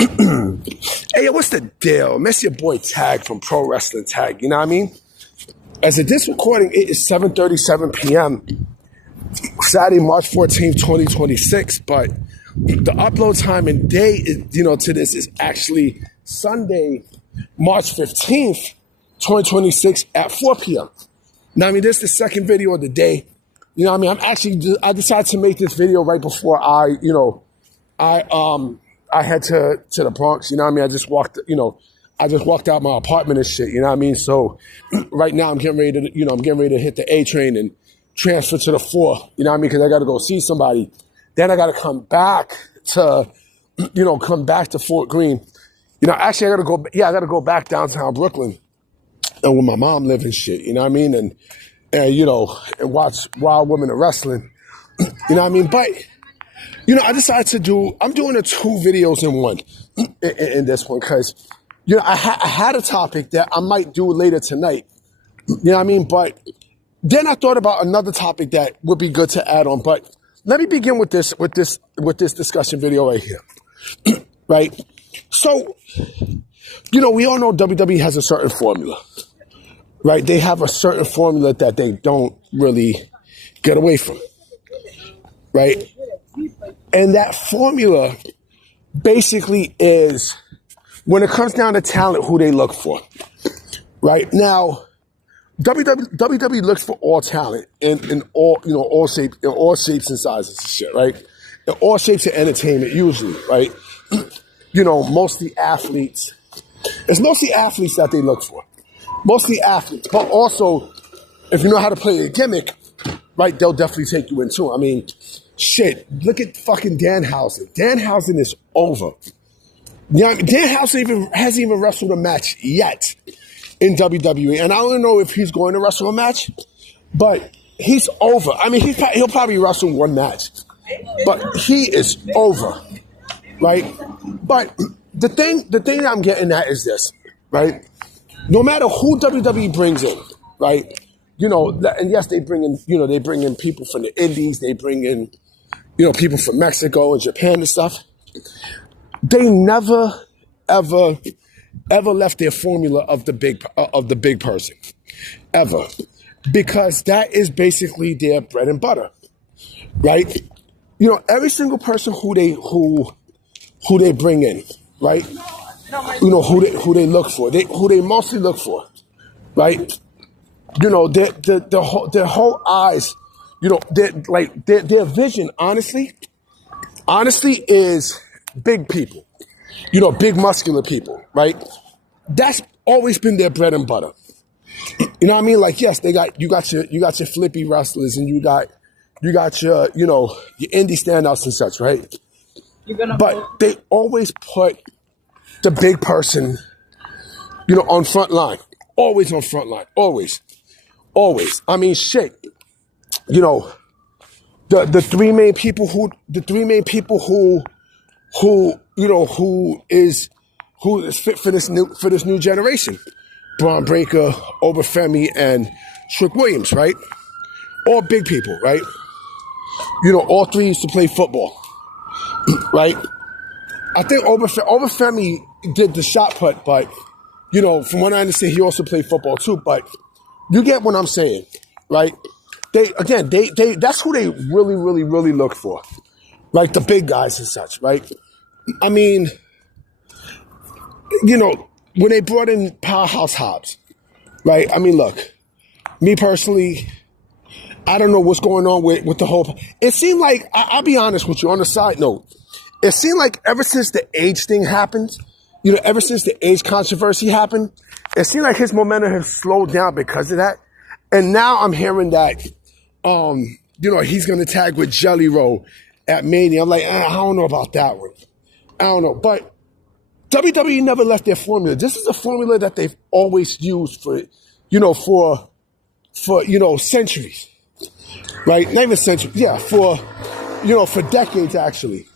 Hey, what's the deal? Miss your boy Tag from Pro Wrestling Tag. You know what I mean? As of this recording, it is 7:37 p.m. Saturday, March 14th, 2026. But the upload time and day, to this is actually Sunday, March 15th, 2026 at 4 p.m. Now, I mean, this is the second video of the day. You know what I mean? I decided to make this video right before I head to the Bronx. You know what I mean? I just walked out my apartment and shit. You know what I mean? So right now I'm getting ready to hit the A train and transfer to the 4. You know what I mean? Because I got to go see somebody. Then I got to come back to Fort Greene. You know, actually I got to go back downtown Brooklyn and where my mom lives and shit. You know what I mean? And watch Wild Women of Wrestling. You know what I mean? But I decided I'm doing 2 videos in one, in this one, because, I had a topic that I might do later tonight, you know what I mean? But then I thought about another topic that would be good to add on. But let me begin with this discussion video right here, right? So, we all know WWE has a certain formula, right? They have a certain formula that they don't really get away from, right? And that formula basically is, when it comes down to talent, who they look for. Right now, WWE looks for all talent in all shapes and sizes and shit, right? In all shapes of entertainment, usually, right? Mostly athletes. It's mostly athletes that they look for. Mostly athletes, but also, if you know how to play a gimmick, right, they'll definitely take you in too. I mean, shit, look at fucking Danhausen. Danhausen is over. Danhausen hasn't even wrestled a match yet in WWE. And I don't know if he's going to wrestle a match, but he's over. I mean, he'll probably wrestle one match, but he is over, right? But the thing that I'm getting at is this, right? No matter who WWE brings in, right? And yes, they bring in people from the Indies, they bring in, people from Mexico and Japan and stuff. They never, ever left their formula of the big person, ever, because that is basically their bread and butter, right? Every single person who they bring in, right? Who they look for, who they mostly look for, right? Their whole eyes, their vision, honestly is big people, big muscular people, right? That's always been their bread and butter. You know what I mean? Like, yes, you got your flippy wrestlers and you got your indie standouts and such, right? But they always put the big person, on front line, always on front line, always. I mean, shit, the three main people who is fit for this new generation: Braun Breaker, Obafemi, and Trick Williams, right? All big people, right? All 3 used to play football, right? I think Obafemi did the shot put, but from what I understand, he also played football too. But you get what I'm saying, right? They that's who they really, really, really look for, like the big guys and such, right? I mean, when they brought in Powerhouse Hobbs, right? I mean, look, me personally, I don't know what's going on with the whole. It seemed like, I'll be honest with you, on a side note, it seemed like ever since the age thing happened, ever since the age controversy happened, it seemed like his momentum has slowed down because of that. And now I'm hearing that, he's going to tag with Jelly Roll at Mania. I'm like, I don't know about that one. I don't know. But WWE never left their formula. This is a formula that they've always used for centuries, right? Not even centuries. Yeah, for decades, actually.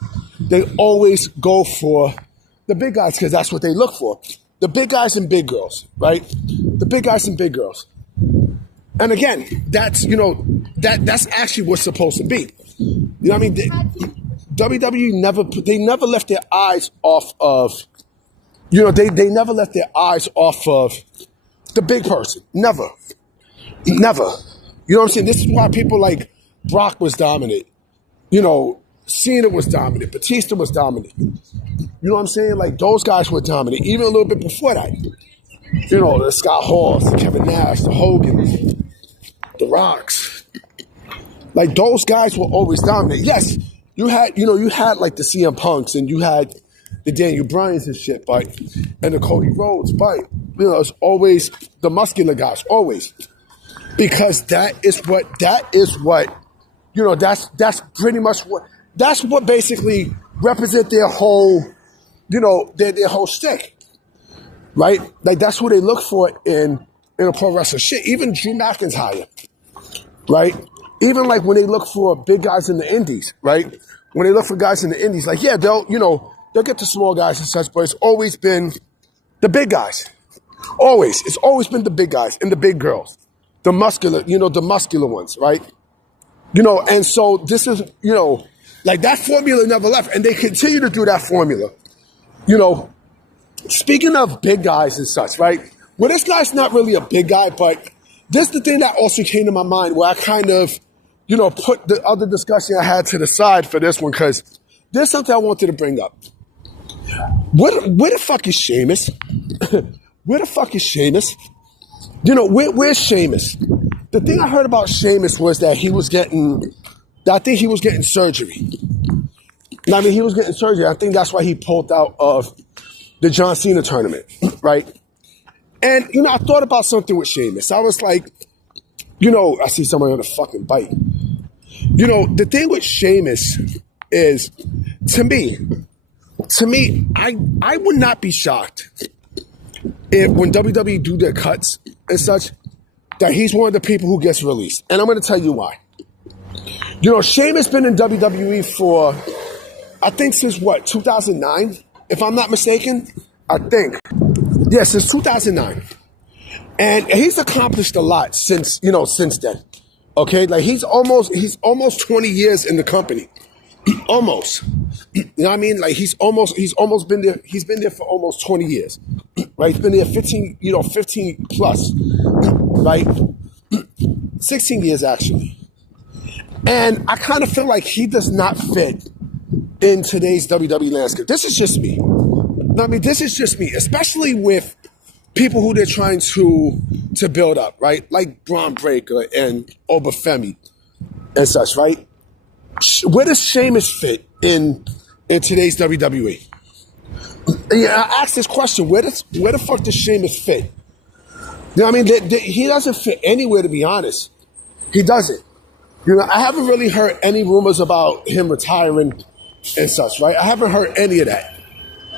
They always go for the big guys because that's what they look for. The big guys and big girls, right? The big guys and big girls. And again, that's actually what's supposed to be. You know what I mean? WWE never left their eyes off of, they never left their eyes off of the big person. Never. Never. You know what I'm saying? This is why people like Brock was dominant. Cena was dominant. Batista was dominant. You know what I'm saying? Like, those guys were dominant, even a little bit before that. The Scott Halls, the Kevin Nash, the Hogans, the Rocks. Like, those guys were always dominant. Yes, you had like the CM Punks and you had the Daniel Bryans and shit, and the Cody Rhodes, but, it's always the muscular guys, always. Because that's pretty much that's what basically represent their whole, their whole shtick, right? Like, that's what they look for in a pro wrestler. Shit, even Drew McIntyre, right? Even like when they look for big guys in the indies, right? When they look for guys in the indies, like, yeah, they'll get the small guys and such, but it's always been the big guys. Always. It's always been the big guys and the big girls. The muscular ones, right? And so this is, like, that formula never left, and they continue to do that formula. Speaking of big guys and such, right? Well, this guy's not really a big guy, but this is the thing that also came to my mind where I kind of, put the other discussion I had to the side for this one, because there's something I wanted to bring up. Where the fuck is Sheamus? Where the fuck is Sheamus? Where's Sheamus? The thing I heard about Sheamus was that he was getting surgery. I mean, he was getting surgery. I think that's why he pulled out of the John Cena tournament, right? And, I thought about something with Sheamus. I was like, I see somebody on a fucking bike. The thing with Sheamus is, to me, I would not be shocked if when WWE do their cuts and such, that he's one of the people who gets released. And I'm going to tell you why. Sheamus been in WWE for, I think since 2009? If I'm not mistaken, I think. Yeah, since 2009. And he's accomplished a lot since then. Okay? Like, he's almost 20 years in the company. Almost. You know what I mean? Like, he's almost been there. He's been there for almost 20 years. Right? He's been there 15 plus. Right? 16 years, actually. And I kind of feel like he does not fit in today's WWE landscape. This is just me. I mean, this is just me, especially with people who they're trying to build up, right? Like Braun Breaker and Obafemi and such, right? Where does Sheamus fit in today's WWE? Yeah, I asked this question: where the fuck does Sheamus fit? You know what I mean? He doesn't fit anywhere, to be honest. He doesn't. I haven't really heard any rumors about him retiring and such, right? I haven't heard any of that.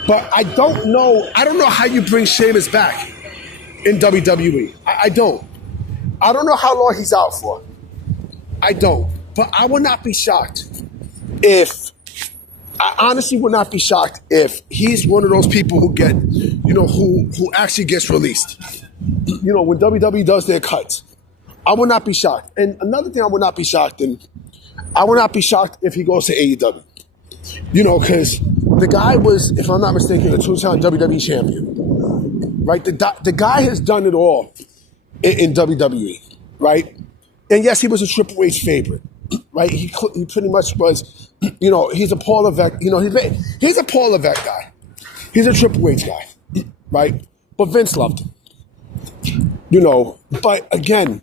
But I don't know how you bring Sheamus back in WWE. I don't. I don't know how long he's out for. I don't. But I would not be shocked I honestly would not be shocked if he's one of those people who get, who actually gets released. When WWE does their cuts. I would not be shocked. And another thing I would not be shocked in, I would not be shocked if he goes to AEW. Because the guy was, if I'm not mistaken, a two-time WWE champion. Right? The guy has done it all in WWE. Right? And yes, he was a Triple H favorite. Right? He pretty much was, he's a Paul Levesque. He's a Paul Levesque guy. He's a Triple H guy. Right? But Vince loved him. But again,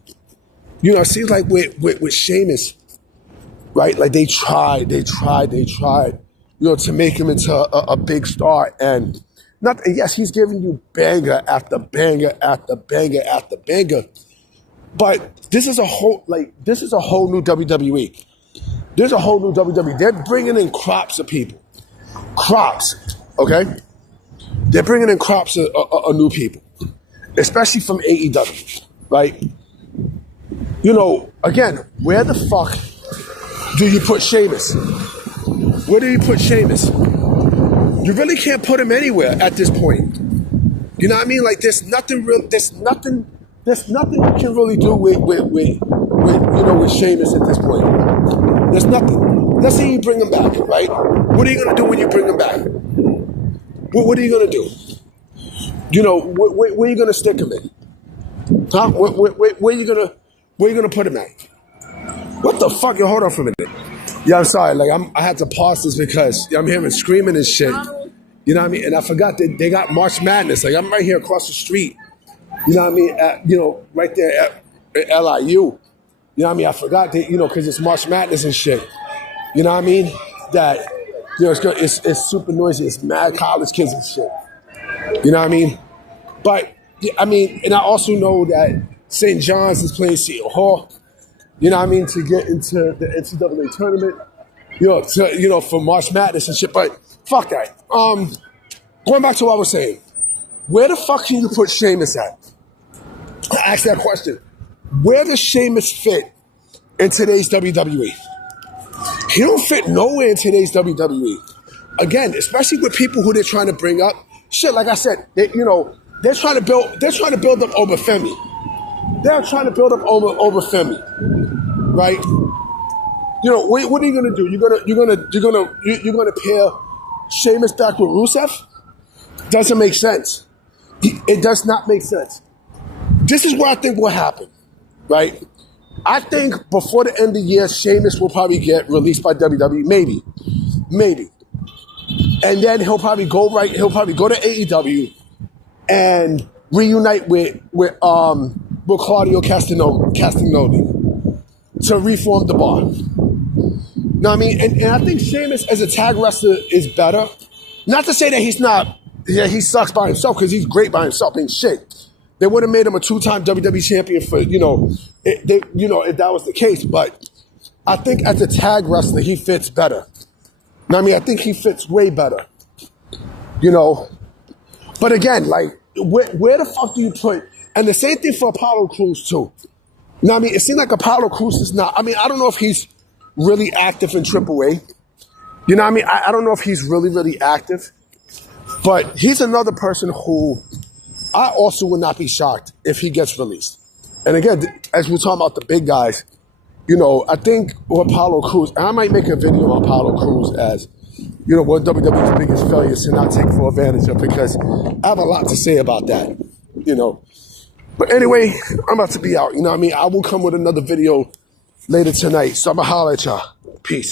it seems like with Sheamus, right? Like they tried, to make him into a big star. And yes, he's giving you banger after banger after banger after banger. But this is a whole new WWE. There's a whole new WWE. They're bringing in crops of people. Crops, okay? They're bringing in crops of new people, especially from AEW, right? Again, where the fuck do you put Sheamus? Where do you put Sheamus? You really can't put him anywhere at this point. You know what I mean? Like, there's nothing you can really do with Sheamus at this point. There's nothing. let's say you bring him back, right? What are you going to do when you bring him back? What are you going to do? You know, where are you going to stick him in? Huh? Where are you going to put him at? What the fuck? Yo, hold on for a minute. Yeah, I'm sorry. Like, I had to pause this because I'm hearing screaming and shit. You know what I mean? And I forgot that they got March Madness. Like, I'm right here across the street. You know what I mean? Right there at LIU. You know what I mean? I forgot that, because it's March Madness and shit. You know what I mean? That, it's super noisy. It's mad college kids and shit. You know what I mean? But, I mean, and I also know that St. John's is playing Seton Hall. You know what I mean? To get into the NCAA tournament. For March Madness and shit. But fuck that. Going back to what I was saying. Where the fuck can you put Sheamus at? I asked that question. Where does Sheamus fit in today's WWE? He don't fit nowhere in today's WWE. Again, especially with people who they're trying to bring up. Shit, like I said, they're trying to build up over Femi. They're trying to build up over Femi, right? What are you gonna do? You're gonna pair Sheamus back with Rusev? Doesn't make sense. It does not make sense. This is what I think will happen, right? I think before the end of the year, Sheamus will probably get released by WWE, maybe, and then he'll probably go to AEW and reunite with Claudio Castagnoli to reform the Bar. Know what I mean? And I think Sheamus as a tag wrestler is better. Not to say that he's not. Yeah, he sucks by himself because he's great by himself. Ain't shit. They would have made him a 2-time WWE champion for if that was the case. But I think as a tag wrestler, he fits better. Know what I mean? I think he fits way better. But again, like where the fuck do you put? And the same thing for Apollo Crews too. You know what I mean? It seems like Apollo Crews is not. I mean, I don't know if he's really active in AAA. You know what I mean? I don't know if he's really, really active. But he's another person who I also would not be shocked if he gets released. And again, as we're talking about the big guys, I think with Apollo Crews, and I might make a video on Apollo Crews as, one of WWE's biggest failures to not take full advantage of, because I have a lot to say about that, But anyway, I'm about to be out, you know what I mean? I will come with another video later tonight. So I'm going to holler at y'all. Peace.